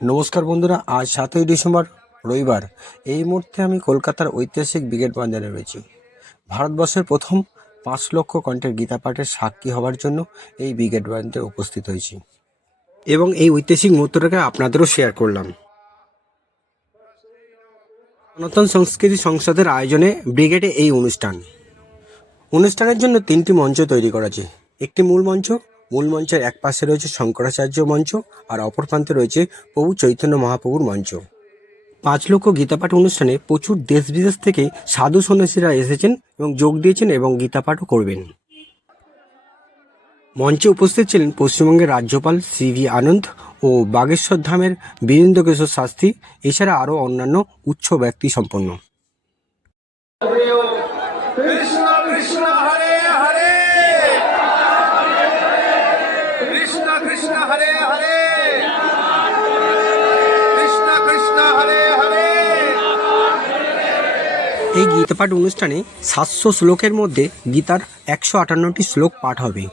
নমস্কার বন্ধুরা, আজ 7ই ডিসেম্বর রবিবার। এই মুহূর্তে আমি কলকাতার ঐতিহাসিক ব্রিগেড ময়দানে রয়েছি। ভারতবর্ষের প্রথম 5 লক্ষ কণ্ঠের গীতা পাঠের সাক্ষী হওয়ার জন্য এই ব্রিগেড ময়দানে উপস্থিত হয়েছি এবং এই ঐতিহাসিক মুহূর্তটাকে আপনাদেরও শেয়ার করলাম। সনাতন সংস্কৃতি সংসদের আয়োজনে ব্রিগেডে এই অনুষ্ঠানের জন্য 3টি মঞ্চ তৈরি করা আছে। একটি মূল মঞ্চের এক পাশে রয়েছে শঙ্করাচার্য মঞ্চ, আর অপর প্রান্তে রয়েছে প্রভু চৈতন্য মহাপ্রভুর মঞ্চ। 5 লক্ষ গীতাপাঠ অনুষ্ঠানে প্রচুর দেশ বিদেশ থেকে সাধু সন্ন্যাসীরা এসেছেন এবং যোগ দিয়েছেন এবং গীতাপাঠও করবেন। মঞ্চে উপস্থিত ছিলেন পশ্চিমবঙ্গের রাজ্যপাল সিভি আনন্দ ও বাগেশ্বর ধামের বীরেন্দ্র কিশোর শাস্ত্রী, এছাড়া আরও অন্যান্য উচ্চ ব্যক্তি সম্পন্ন। কৃষ্ণ কৃষ্ণ হরে হরে, কৃষ্ণ কৃষ্ণ হরে হরে, কৃষ্ণ কৃষ্ণ হরে হরে। এই গীতাপাঠ অনুষ্ঠানে 700 শ্লোকের মধ্যে গীতার 158টি শ্লোক পাঠ হবে।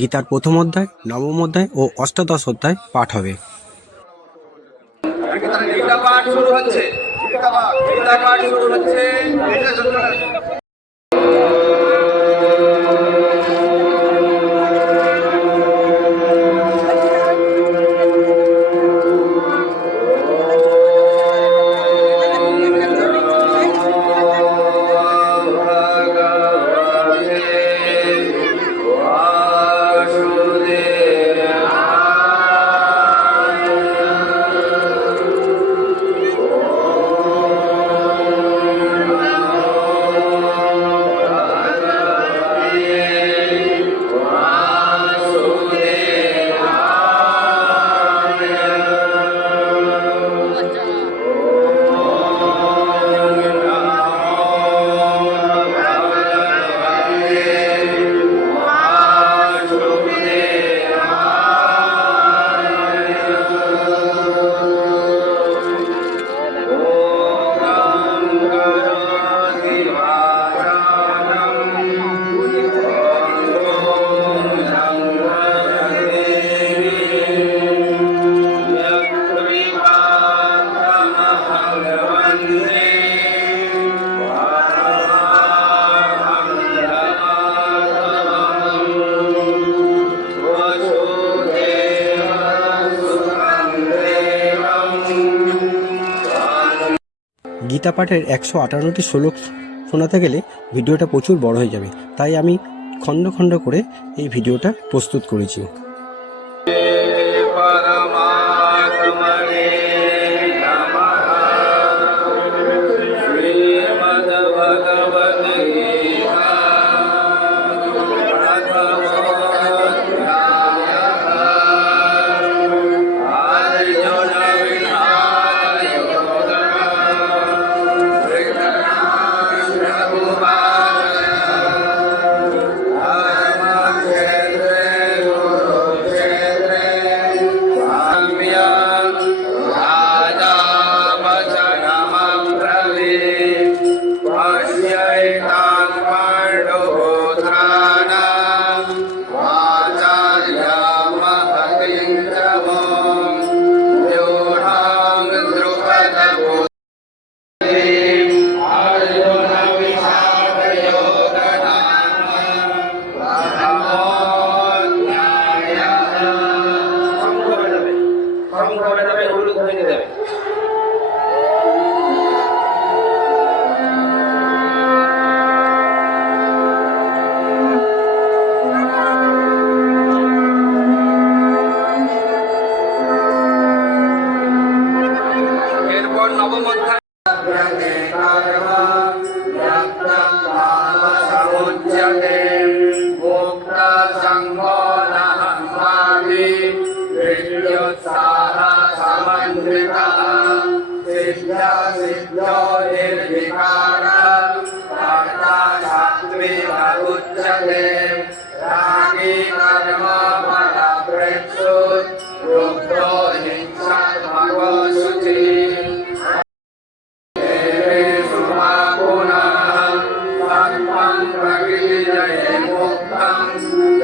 গীতার প্রথম অধ্যায়, নবম অধ্যায় ও অষ্টাদশ অধ্যায় পাঠ হবে। গীতা পাঠ শুরু হচ্ছে, গীতা পাঠ শুরু হচ্ছে। গীতা পাঠের 158টি শ্লোক শোনাতে গেলে ভিডিওটা প্রচুর বড় হয়ে যাবে, তাই আমি খণ্ড খণ্ড করে এই ভিডিওটা প্রস্তুত করেছি।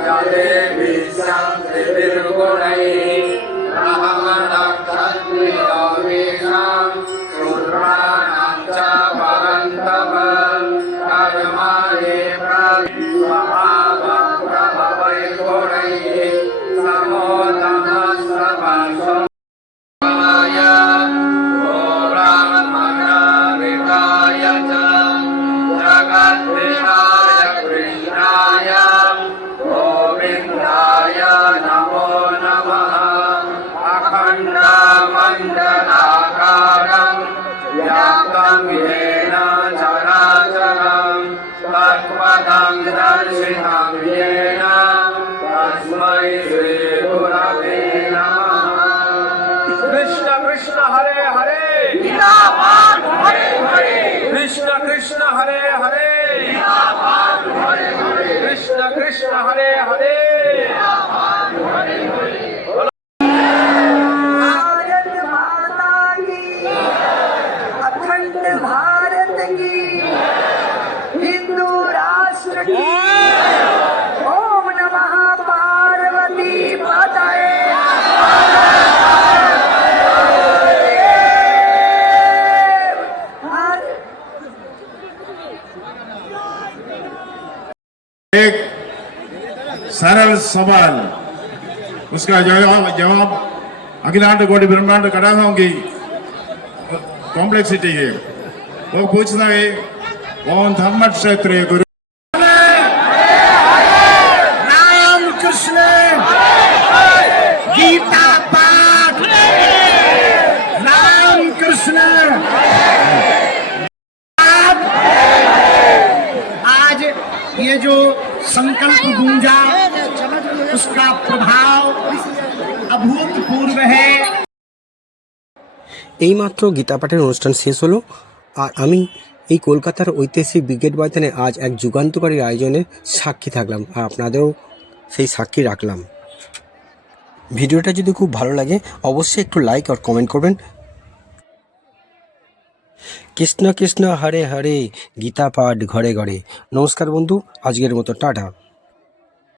Jale Visam Trivirgunai Rahamana Kshatriya येन चराचरं तत्पदं दर्शितं येन तस्मै श्रीगुरवे नमः। कृष्ण कृष्ण हरे हरे कृष्ण कृष्ण हरे हरे कृष्ण कृष्ण हरे हरे। भारत माता की अखंड भारत की हिंदू राष्ट्र की ओम नमः पार्वती माताए। एक सरल सवाल, उसका जवाब अखिलांड कोटि ब्रह्मांड कड़ाकों की कॉम्प्लेक्सिटी है। वो पूछता है कौन धर्म क्षेत्रीय गुरु राम कृष्ण गीता पाठ राम कृष्ण आज ये जो संकल्प गूंजा उसका प्रभाव अभूतपूर्व है। এইমাত্র গীতা পাঠের অনুষ্ঠান শেষ হলো, আর আমি এই কলকাতার ঐতিহাসিক ব্রিগেড ময়দানে আজ এক যুগান্তকারী আয়োজনের সাক্ষী থাকলাম, আর আপনাদেরও সেই সাক্ষী রাখলাম। ভিডিওটা যদি খুব ভালো লাগে অবশ্যই একটু লাইক আর কমেন্ট করবেন। কৃষ্ণ কৃষ্ণ হরে হরে, গীতা পাঠ ঘরে ঘরে। নমস্কার বন্ধু, আজকের মতো টাটা।